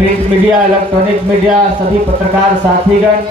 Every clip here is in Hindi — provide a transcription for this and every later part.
प्रिंट मीडिया, इलेक्ट्रॉनिक मीडिया, सभी पत्रकार साथीगण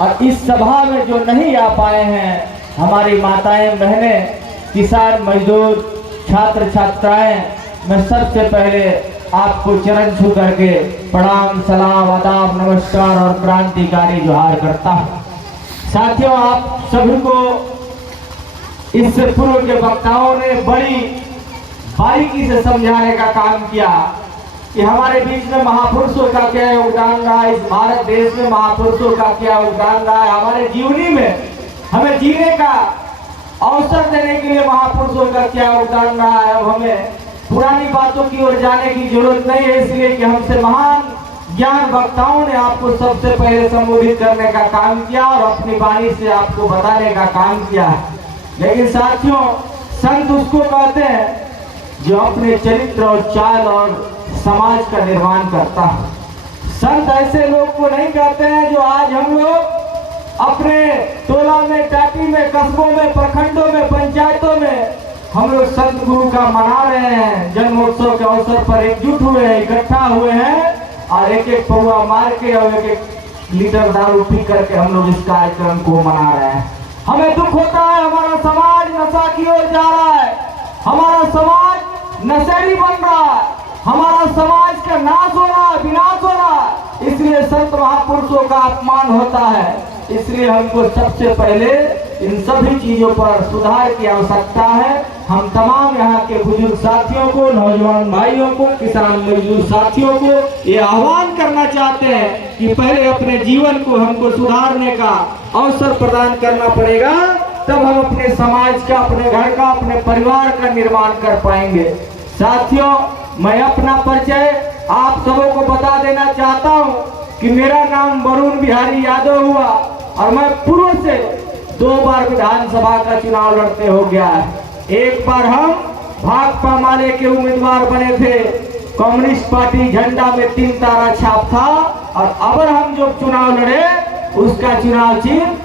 और इस सभा में जो नहीं आ पाए हैं, हमारी माताएं, बहनें, किसान, मजदूर, छात्र छात्राएं, मैं सबसे पहले आपको चरण छू करके प्रणाम, सलाम, आदाब, नमस्कार और क्रांतिकारी जोहार करता हूँ। साथियों, आप सभी को इससे पूर्व के वक्ताओं ने बड़ी बारीकी से समझाने का काम किया कि हमारे बीच में महापुरुषों का क्या योगदान रहा है, इस भारत देश में महापुरुषों का क्या योगदान रहा है, हमारे जीवनी में हमें जीने का अवसर देने के लिए महापुरुषों का क्या योगदान रहा है। अब हमें पुरानी बातों की ओर जाने की जरूरत नहीं है, इसलिए कि हमसे महान ज्ञान वक्ताओं ने आपको सबसे पहले संबोधित करने का काम किया और अपनी वाणी से आपको बताने का काम किया है। लेकिन साथियों, संत उसको कहते हैं जो अपने चरित्र और चाल और समाज का निर्माण करता है। संत ऐसे लोग को नहीं कहते हैं जो आज हम लोग अपने टोला में, टाटी में, कस्बों में, प्रखंडों में, पंचायतों में हम लोग संत गुरु का मना रहे हैं। जन्मोत्सव के अवसर पर एकजुट हुए हैं, इकट्ठा हुए हैं और एक एक पौआ मार के और एक एक लीटर दारू पी करके हम लोग इस कार्यक्रम को मना रहे हैं। हमें दुख होता है, हमारा समाज नशा की ओर जा रहा है, हमारा समाज नशेड़ी बन रहा है, हमारा समाज का नाश हो रहा है, विनाश हो रहा है। इसलिए संत महापुरुषों का अपमान होता है। इसलिए हमको सबसे पहले इन सभी चीजों पर सुधार की आवश्यकता है। हम तमाम यहाँ के बुजुर्ग साथियों को, नौजवान भाइयों को, किसान मजदूर साथियों को ये आह्वान करना चाहते हैं कि पहले अपने जीवन को हमको सुधारने का अवसर प्रदान करना पड़ेगा, तब हम अपने समाज का, अपने घर का, अपने परिवार का निर्माण कर पाएंगे। साथियों, मैं अपना परिचय आप सबों को बता देना चाहता हूँ कि मेरा नाम वरुण बिहारी यादव हुआ और मैं पूर्व से 2 बार विधानसभा का चुनाव लड़ते हो गया है। एक बार हम भाकपा माले के उम्मीदवार बने थे, कम्युनिस्ट पार्टी झंडा में 3 तारा छाप था और अब हम जो चुनाव लड़े उसका चुनाव चिन्ह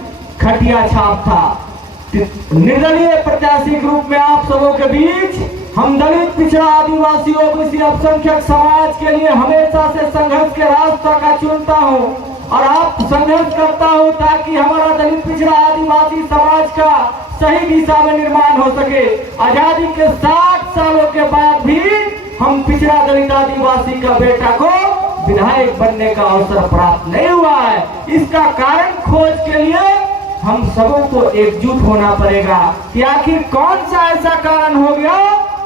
खटिया छाप था। निर्दलीय प्रत्याशी के रूप में आप सबों के बीच हम दलित, पिछड़ा, आदिवासी, ओबीसी, अल्पसंख्यक समाज के लिए हमेशा से संघर्ष के रास्ता का चुनता हूं और आप संघर्ष करता हूं ताकि हमारा दलित, पिछड़ा, आदिवासी समाज का सही दिशा में निर्माण हो सके। आजादी के 60 सालों के बाद भी हम पिछड़ा, दलित, आदिवासी का बेटा को विधायक बनने का अवसर प्राप्त नहीं हुआ है। इसका कारण खोज के लिए हम सबों को एकजुट होना पड़ेगा कि आखिर कौन सा ऐसा कारण हो गया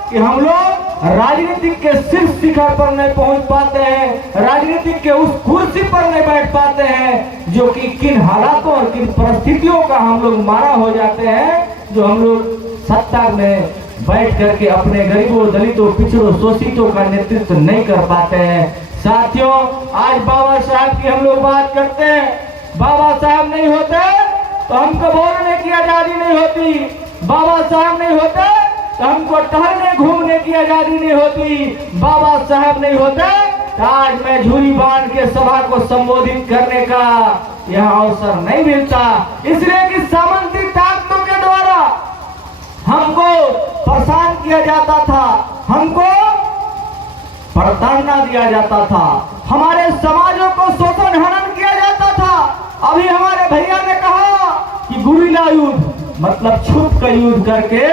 कि हम लोग राजनीतिक के शीर्ष शिखर पर नहीं पहुंच पाते हैं, राजनीतिक के उस कुर्सी पर नहीं बैठ पाते हैं जो कि किन हालातों और किन परिस्थितियों का हम लोग मारा हो जाते हैं, जो हम लोग सत्ता में बैठ करके अपने गरीबों, दलितों, पिछड़ों, शोषितों का नेतृत्व नहीं कर पाते हैं। साथियों, आज बाबा साहब की हम लोग बात करते हैं। बाबा साहब नहीं होते तो हमको बोलने की आजादी नहीं होती, बाबा साहब नहीं होते तो हमको टहलने घूमने की आजादी नहीं होती, बाबा साहब नहीं होते तो आज मैं झूरी बांध के सभा को संबोधित करने का यह अवसर नहीं मिलता। इसलिए कि सामंती ताकतों के द्वारा हमको परेशान किया जाता था, हमको प्रताड़ना दिया जाता था, हमारे समाजों को शोषण हनन किया जाता था। अभी हमारे भैया ने कहा कि गुरिल्ला युद्ध मतलब छुप का युद्ध करके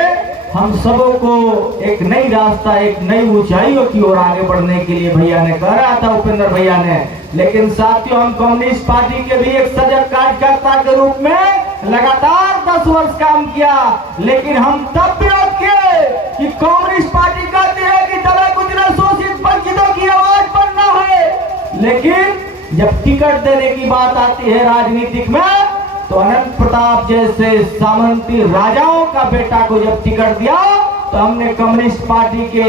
हम सबों को एक नई रास्ता, एक नई ऊंचाइयों की ओर आगे बढ़ने के लिए भैया ने कह रहा था, उपेंद्र भैया ने। लेकिन साथियों, हम कम्युनिस्ट पार्टी के भी एक सजग कार्यकर्ता के रूप में लगातार 10 वर्ष काम किया, लेकिन हम तब विरोध किए कि कम्युनिस्ट पार्टी कहती है कि दलित, गुजर, शोषित, वंचितों की आवाज बनना है। लेकिन जब टिकट देने की बात आती है राजनीतिक में तो अनंत प्रताप जैसे सामंती राजाओं का बेटा को जब टिकट दिया तो हमने कम्युनिस्ट पार्टी के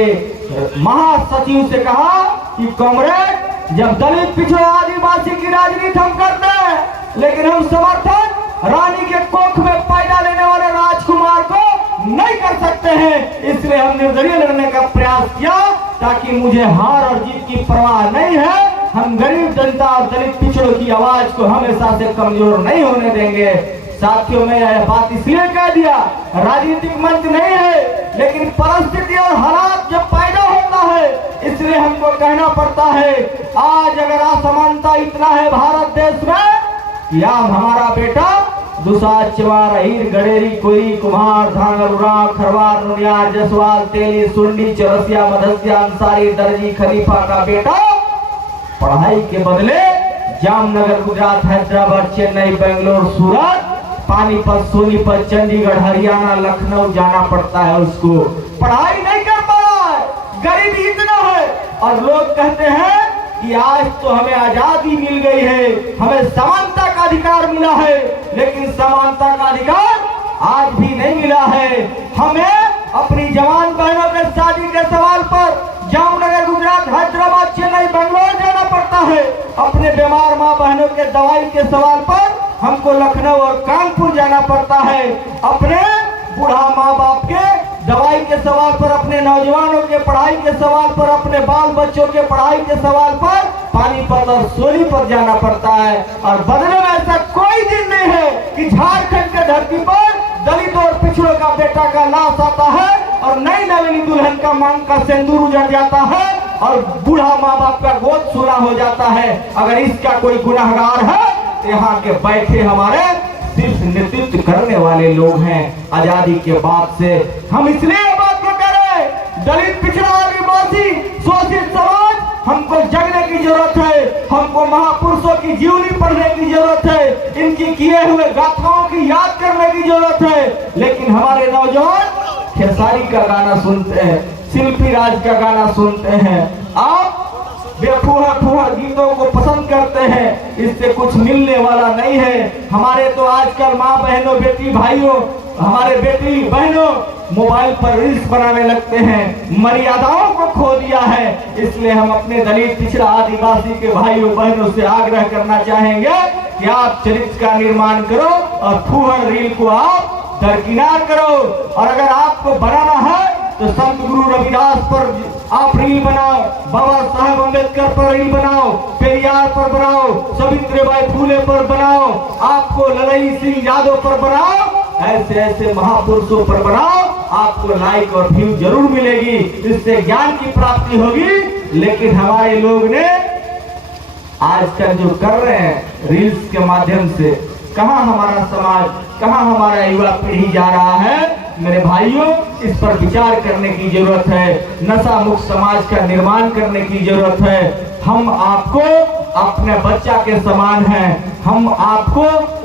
महासचिव से कहा कि कॉमरेड, जब दलित, पिछड़ा, आदिवासी की राजनीति हम करते हैं, लेकिन हम समर्थन रानी के कोख में पैदा लेने वाले राजकुमार को नहीं कर सकते हैं। इसलिए हम निर्दलीय लड़ने का प्रयास किया ताकि मुझे हार और जीत की परवाह नहीं है। हम गरीब जनता और दलित, पिछड़ों की आवाज को हमेशा से कमजोर नहीं होने देंगे। साथियों, में यह बात इसलिए कह दिया, राजनीतिक मंच नहीं है, लेकिन परिस्थिति और हालात जब पैदा होता है इसलिए हमको कहना पड़ता है। आज अगर बेटा इतना है भारत देश में कि आप हमारा बेटा दुसाध चमार अहिर गडेरी कोई कुम्हार धांगर उराव खरवार नुनियार जसवाल तेली सुंडी चौरसिया मधसिया अंसारी दर्जी खलीफा का बेटा पढ़ाई के बदले जामनगर गुजरात हैदराबाद चेन्नई बेंगलोर सूरत पानीपत सोनीपत चंडीगढ़ हरियाणा लखनऊ जाना पड़ता है। उसको पढ़ाई नहीं कर पा रहा है, गरीबी इतना है। और लोग कहते हैं कि आज तो हमें आजादी मिल गई है, हमें समानता का अधिकार मिला है, लेकिन समानता का अधिकार आज भी नहीं मिला है। हमें अपनी जवान बहनों के शादी के सवाल पर जामनगर गुजरात हैदराबाद चेन्नई बेंगलोर जाना पड़ता है। अपने बीमार माँ बहनों के दवाई के सवाल पर हमको लखनऊ और कानपुर जाना पड़ता है। अपने बूढ़ा माँ बाप के दवाई के सवाल पर, अपने नौजवानों के पढ़ाई के सवाल पर, अपने बाल बच्चों के पढ़ाई के सवाल पर पानीपत और सोनीपत जाना पड़ता है। और बदले में ऐसा कोई दिन नहीं है कि झारखंड के धरती पर दलित और पिछड़ों का बेटा का लाश आता है और नई नवीनी दुल्हन का मांग का सिंदूर उजड़ जाता है और बूढ़ा माँ बाप का गोद सूना हो जाता है। अगर इसका कोई गुनाहगार है तो यहाँ के बैठे हमारे सिर्फ नेतृत्व करने वाले लोग हैं। आजादी के बाद से हम इसलिए बात को कह रहे हैं, दलित पिछड़ा आदिवासी शोषित समाज, हमको जगने की जरूरत है, हमको महापुरुषों की जीवनी पढ़ने की जरूरत है, इनकी किए हुए गाथाओं की याद करने की जरूरत है। लेकिन हमारे नौजवान खेसारी का गाना सुनते हैं, शिल्पी राज का गाना सुनते हैं, आप बेफुहा गीतों को पसंद करते हैं। इससे कुछ मिलने वाला नहीं है। हमारे तो आजकल माँ बहनों बेटी भाइयों, हमारे बेटी बहनों मोबाइल पर रील्स बनाने लगते हैं, मर्यादाओं को खो दिया है। इसलिए हम अपने दलित पिछड़ा आदिवासी के भाइयों बहनों से आग्रह करना चाहेंगे कि आप चरित्र का निर्माण करो और फूहड़ रील को आप दरकिनार करो। और अगर आपको बनाना है तो संत गुरु रविदास पर आप रील बनाओ, बाबा साहब अम्बेडकर पर रील बनाओ, पेरियार पर बनाओ, सावित्रीबाई फूले पर बनाओ, आपको ललई सिंह यादव पर बनाओ, ऐसे ऐसे महापुरुषों पर बनाओ, आपको लाइक और व्यू जरूर मिलेगी, इससे ज्ञान की प्राप्ति होगी। लेकिन हमारे लोग ने आजकल जो कर रहे हैं रील्स के माध्यम से, कहाँ हमारा समाज, कहाँ हमारा युवा पीढ़ी जा रहा है। मेरे भाइयों, इस पर विचार करने की जरूरत है। नशा मुक्त समाज का निर्माण करने की जरूरत है। हम आपको अपने बच्चा के समान हैं, हम आपको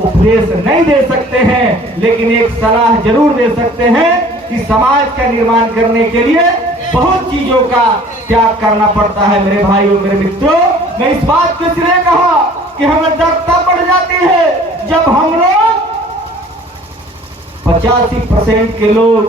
उपदेश नहीं दे सकते हैं, लेकिन एक सलाह जरूर दे सकते हैं कि समाज का निर्माण करने के लिए बहुत चीजों का त्याग करना पड़ता है। मेरे भाइयों, मेरे मित्रों, मैं इस बात को इसलिए कहा कि हमें दर्द तब बढ़ जाती है जब हम लोग 85% के लोग,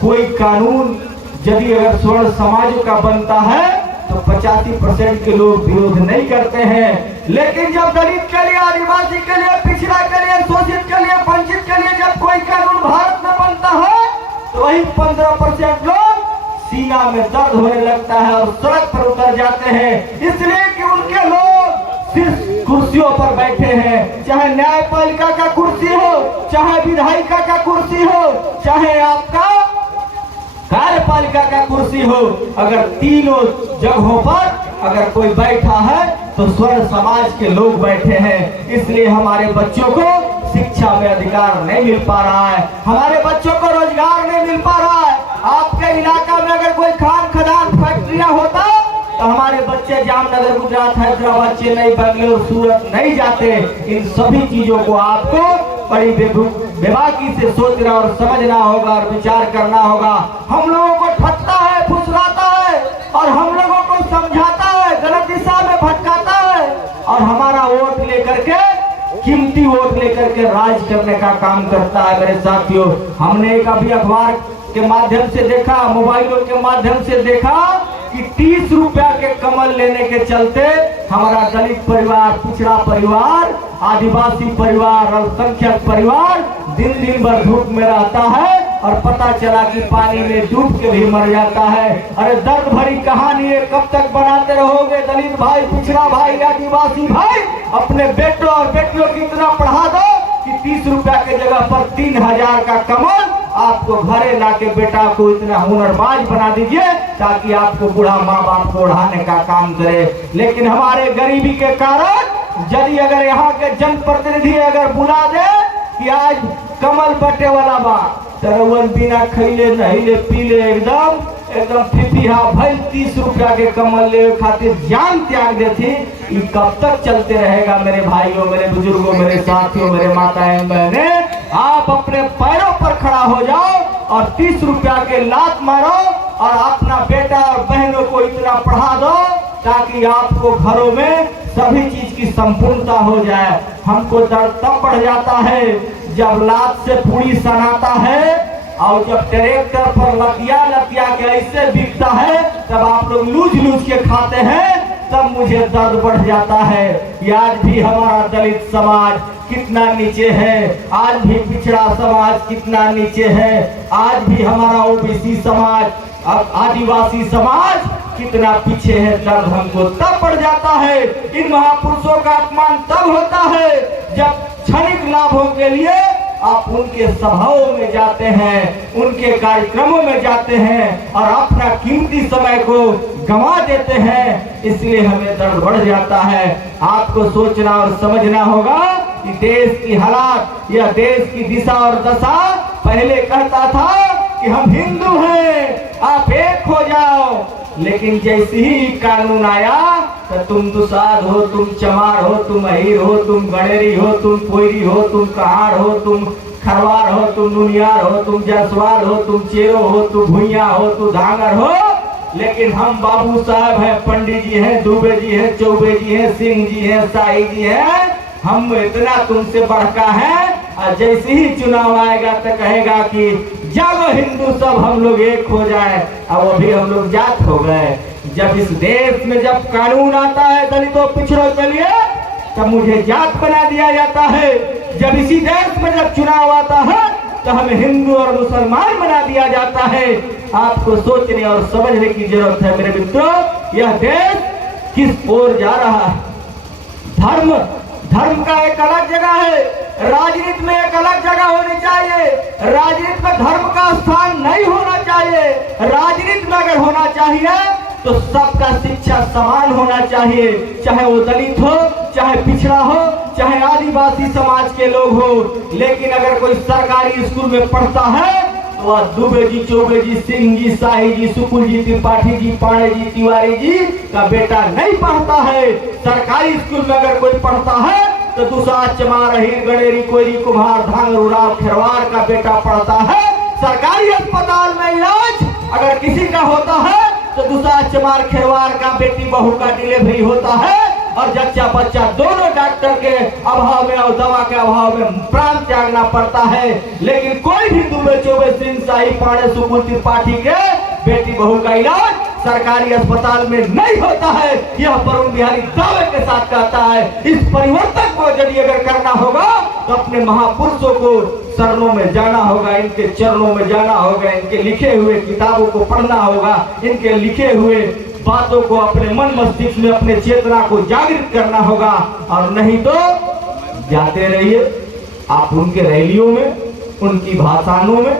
कोई कानून यदि अगर स्वर्ण समाजों का बनता है तो 85% के लोग विरोध नहीं करते हैं। लेकिन जब दलित के लिए, आदिवासी के लिए, पिछड़ा के लिए, शोषित के लिए, वंचित के लिए जब कोई कानून भारत में बनता है तो वही 15% लोग सीना में दर्द होने लगता है और सड़क पर उतर जाते हैं। इसलिए कि उनके लोग सिर्फ कुर्सियों पर बैठे हैं, चाहे न्यायपालिका का कुर्सी हो, चाहे विधायिका का कुर्सी हो, चाहे आपका कार्यपालिका का कुर्सी हो, अगर तीनों जगहों पर अगर कोई बैठा है तो स्वर्ण समाज के लोग बैठे हैं। इसलिए हमारे बच्चों को शिक्षा में अधिकार नहीं मिल पा रहा है, हमारे बच्चों को रोजगार नहीं मिल पा रहा है। आपके इलाका में अगर कोई खान खदान फैक्ट्रियां होता तो हमारे बच्चे जामनगर गुजरात हैदराबाद चेन्नई बेंगलोर सूरत नहीं जाते। इन सभी चीजों को आपको बड़ी बेबाकी से सोचना और समझना होगा और विचार करना होगा। हम लोगों को ठगता है, फुसलाता है और हम लोगों को समझाता है, गलत दिशा में भटकाता है और हमारा वोट लेकर के, कीमती वोट लेकर के राज करने का काम करता है। मेरे साथियों, हमने एक अभी अखबार के माध्यम से देखा, मोबाइलों के माध्यम से देखा कि 30 रुपया के कमल लेने के चलते हमारा दलित परिवार, पिछड़ा परिवार, आदिवासी परिवार, अल्पसंख्यक परिवार दिन दिन भर धूप में रहता है और पता चला कि पानी में डूब के भी मर जाता है। अरे दर्द भरी कहानी है, कब तक बनाते रहोगे दलित भाई, पिछड़ा भाई, आदिवासी भाई? अपने बेटों और बेटियों की इतना पढ़ा दो कि 30 रुपया के जगह पर 3000 का कमल आपको घरे लाके बेटा को इतना हुनरबाज बना दीजिए ताकि आपको बूढ़ा माँ बाप को ओढ़ाने का काम करे। लेकिन हमारे गरीबी के कारण यदि अगर यहाँ के जनप्रतिनिधि अगर बुला दे कि आज कमल बटे वाला बा, तरवन बिना खैले नहिले पीले एकदम फिफिहा भइल 30 रुपया के कमल ले खातिर जान त्याग देती। ये कब तक चलते रहेगा मेरे भाइयों, मेरे बुजुर्गों, मेरे साथियों, मेरे माताएं बहने? आप अपने पैरों पर खड़ा हो जाओ और 30 रुपया के लात मारो और अपना बेटा और बहनों को इतना पढ़ा दो ताकि आपको घरों में सभी चीज की संपूर्णता हो जाए। हमको दर्द तब बढ़ जाता है जब लात से पूरी सनाता है और जब ट्रैक्टर पर लतिया के ऐसे बिकता है तब आप लोग लूज के खाते हैं, तब मुझे दर्द बढ़ जाता है। आज भी हमारा दलित समाज कितना नीचे है, आज भी पिछड़ा समाज कितना नीचे है, आज भी हमारा ओबीसी समाज, आदिवासी समाज कितना पीछे है। दर्द हमको तब बढ़ जाता है। इन महापुरुषों का अपमान तब होता है जब क्षणिक लाभों के लिए आप उनके सभाओं में जाते हैं, उनके कार्यक्रमों में जाते हैं और अपना कीमती समय को गंवा देते हैं। इसलिए हमें दर्द बढ़ जाता है। आपको सोचना और समझना होगा कि देश की हालात या देश की दिशा और दशा पहले कहता था कि हम हिंदू हैं, आप एक हो जाओ, लेकिन जैसे ही कानून आया तो तुम दुसाध हो, तुम चमार हो, तुम अहीर हो, तुम गणेरी हो, तुम पोयरी हो, तुम कहाड़ हो, तुम खरवार हो, तुम नुनियार हो, तुम जसवाल हो, तुम चेरो हो, तुम भुइया हो, तुम धांगर हो। लेकिन हम बाबू साहब हैं, पंडित जी हैं, दुबे जी हैं, चौबे जी हैं, सिंह जी हैं, शाही जी हैं, हम इतना तुमसे बढ़का है। और जैसे ही चुनाव आएगा तो कहेगा कि जब हिंदू सब हम लोग एक हो जाए। अब अभी हम लोग जात हो गए। जब इस देश में जब कानून आता है दलितों पिछड़ों के लिए तब मुझे जात बना दिया जाता है। जब इसी देश में जब चुनाव आता है तो हमें हिंदू और मुसलमान बना दिया जाता है। आपको सोचने और समझने की जरूरत है मेरे मित्रों, यह देश किस ओर जा रहा है। धर्म का एक अलग जगह है, राजनीति में एक अलग जगह होनी चाहिए। राजनीति में धर्म का स्थान नहीं होना चाहिए। राजनीति में अगर होना चाहिए तो सबका शिक्षा समान होना चाहिए, चाहे वो दलित हो, चाहे पिछड़ा हो, चाहे आदिवासी समाज के लोग हो। लेकिन अगर कोई सरकारी स्कूल में पढ़ता है तो वह दुबे जी, चौबे जी, सिंह जी, शाही जी, सुकुल जी, त्रिपाठी जी, पांडे जी, तिवारी जी का बेटा नहीं पढ़ता है। सरकारी स्कूल में अगर कोई पढ़ता है तो दूसरा चमार, अहीर, गणेरी, कोयरी, कुम्हार, धांगर, उराव, खेरवार का बेटा पढ़ता है। सरकारी अस्पताल में इलाज अगर किसी का होता है तो दूसरा चमार, खेरवार का बेटी बहू का डिलीवरी होता है और जच्चा बच्चा दोनों डॉक्टर के अभाव में और दवा के अभाव में प्राण त्यागना पड़ता है। लेकिन कोई भी दुबे, चौबे, सिंह, शाही, पांडे, सुकुल, त्रिपाठी के बेटी बहू का इलाज सरकारी अस्पताल में नहीं होता है। यह वरुण बिहारी दावे के साथ कहता है। इस परिवर्तन को यदि अगर करना होगा तो अपने महापुरुषों को शरणों में जाना होगा, इनके चरणों में जाना होगा, इनके लिखे हुए किताबों को पढ़ना होगा, इनके लिखे हुए बातों को अपने मन मस्तिष्क में, अपने चेतना को जागृत करना होगा। और नहीं तो जाते रहिए आप उनके रैलियों में, उनकी भाषणों में।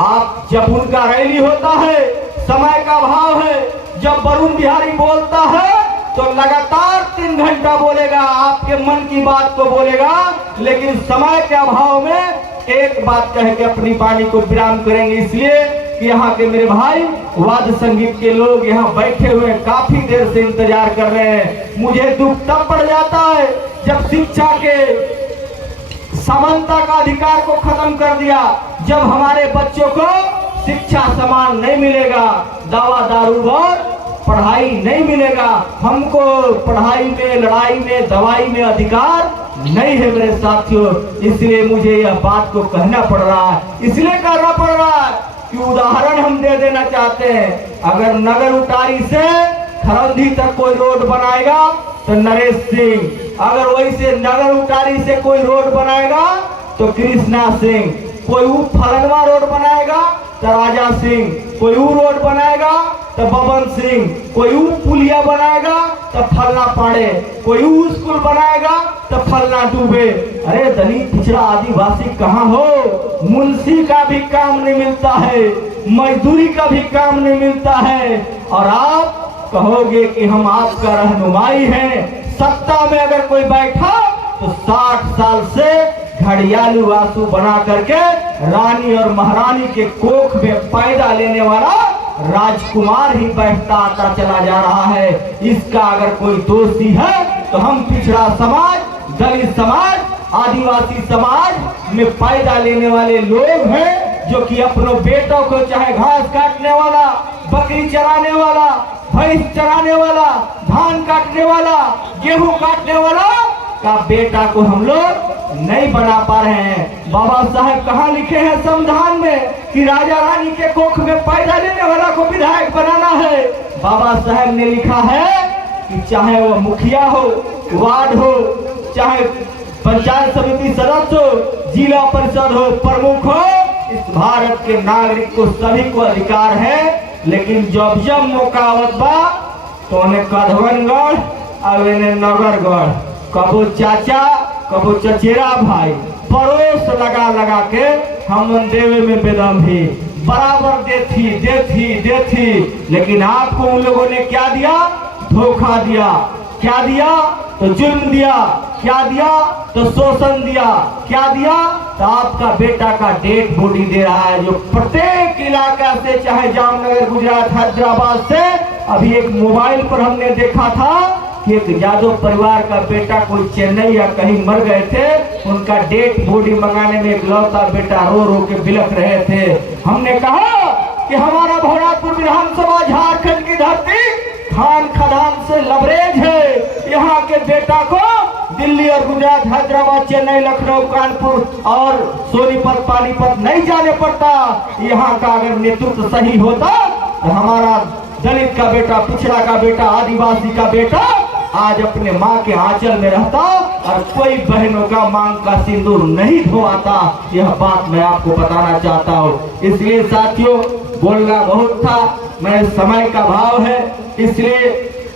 आप जब उनका रैली होता है, समय का अभाव है, जब वरुण बिहारी बोलता है तो लगातार 3 घंटा बोलेगा, आपके मन की बात को बोलेगा। लेकिन समय के अभाव में एक बात कह के अपनी वाणी को विराम करेंगे, इसलिए कि यहाँ के मेरे भाई वाद्य संगीत के लोग यहाँ बैठे हुए काफी देर से इंतजार कर रहे हैं। मुझे दुख तब पड़ जाता है जब शिक्षा के समानता का अधिकार को खत्म कर दिया, जब हमारे बच्चों को शिक्षा समान नहीं मिलेगा, दवा दारू और पढ़ाई नहीं मिलेगा। हमको पढ़ाई में, लड़ाई में, दवाई में अधिकार नहीं है मेरे साथियों। इसलिए मुझे यह बात को कहना पड़ रहा है, इसलिए कहना पड़ रहा है कि उदाहरण हम दे देना चाहते हैं। अगर नगर उटारी से खरौंधी तक कोई रोड बनाएगा तो नरेश सिंह, अगर वही से नगर उटारी से कोई रोड बनाएगा तो कृष्णा सिंह, कोई फलनवा रोड बनाएगा तो राजा सिंह, कोई रोड बनाएगा तो बबन सिंह, कोई ऊ पुलिया बनाएगा तो फलना पाड़े, कोई ऊ स्कूल बनाएगा तो फलना डूबे। अरे दलित पिछड़ा आदिवासी कहाँ हो? मुंशी का भी काम नहीं मिलता है, मजदूरी का भी काम नहीं मिलता है, और आप कहोगे कि हम आपका रहनुमाई हैं। सत्ता में अगर कोई बैठा तो 60 साल से घड़ियालू आंसू बना करके रानी और महारानी के कोख में पैदा लेने वाला राजकुमार ही बैठता आता चला जा रहा है। इसका अगर कोई दोषी है तो हम पिछड़ा समाज, दलित समाज, आदिवासी समाज में पैदा लेने वाले लोग हैं, जो कि अपनों बेटों को चाहे घास काटने वाला, बकरी चराने वाला, भैंस चराने वाला, धान काटने वाला, गेहूं काटने वाला का बेटा को हम लोग नहीं बना पा रहे हैं। बाबा साहेब कहाँ लिखे हैं संविधान में कि राजा रानी के कोख में पैदा लेने वाला को विधायक बनाना है? बाबा साहेब ने लिखा है कि चाहे वो मुखिया हो, वार्ड हो, चाहे पंचायत समिति सदस्य हो, जिला परिषद हो, प्रमुख हो, इस भारत के नागरिक को सभी को अधिकार है। लेकिन जब जब मौका आवत बा तो उन्हें कधवनगढ़ और इन्हें नगरगढ़, कबो चाचा कबो चचेरा भाई, पड़ोस लगा लगा के हम देवे में बेदम भी बराबर देती। लेकिन आपको उन लोगों ने क्या दिया? धोखा दिया। क्या दिया? तो जुल्म दिया। क्या दिया? तो शोषण दिया। क्या दिया? तो आपका बेटा का डेड बॉडी दे रहा है, जो प्रत्येक इलाका से, चाहे जामनगर, गुजरात, हैदराबाद से। अभी एक मोबाइल पर हमने देखा था कि एक यादव परिवार का बेटा कोई चेन्नई या कहीं मर गए थे, उनका डेड बॉडी मंगाने में एक लौता बेटा रो रो के बिलख रहे थे। हमने कहा कि हमारा भोलापुर विधानसभा झारखंड की धरती खान खदान से लबरेज है। यहाँ के बेटा को दिल्ली और गुजरात, हैदराबाद, चेन्नई, लखनऊ, कानपुर और सोनीपत, पानीपत नहीं जाने पड़ता। यहाँ का अगर नेतृत्व सही होता तो हमारा दलित का बेटा, पिछड़ा का बेटा, आदिवासी का बेटा आज अपने माँ के आंचल में रहता और कोई बहनों का मांग का सिंदूर नहीं धोआता। यह बात मैं आपको बताना चाहता हूँ। इसलिए साथियों, बोलना बहुत था, मैं समय का भाव है, इसलिए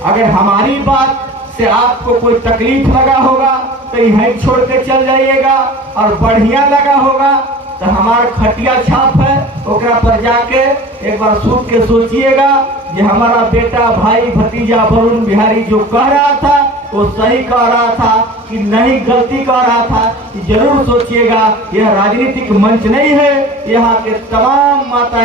अगर हमारी बात से आपको कोई तकलीफ लगा होगा तो यहीं छोड़ के चल जाइएगा, और बढ़िया लगा होगा तो हमारा खटिया छाप है, ओकरा पर जाके एक बार सूट के सोचिएगा कि हमारा बेटा, भाई, भतीजा वरुण बिहारी जो कह रहा था वो सही कह रहा था कि नहीं गलती कह रहा था। जरूर सोचिएगा। यह राजनीतिक मंच नहीं है। यहाँ के तमाम माताएं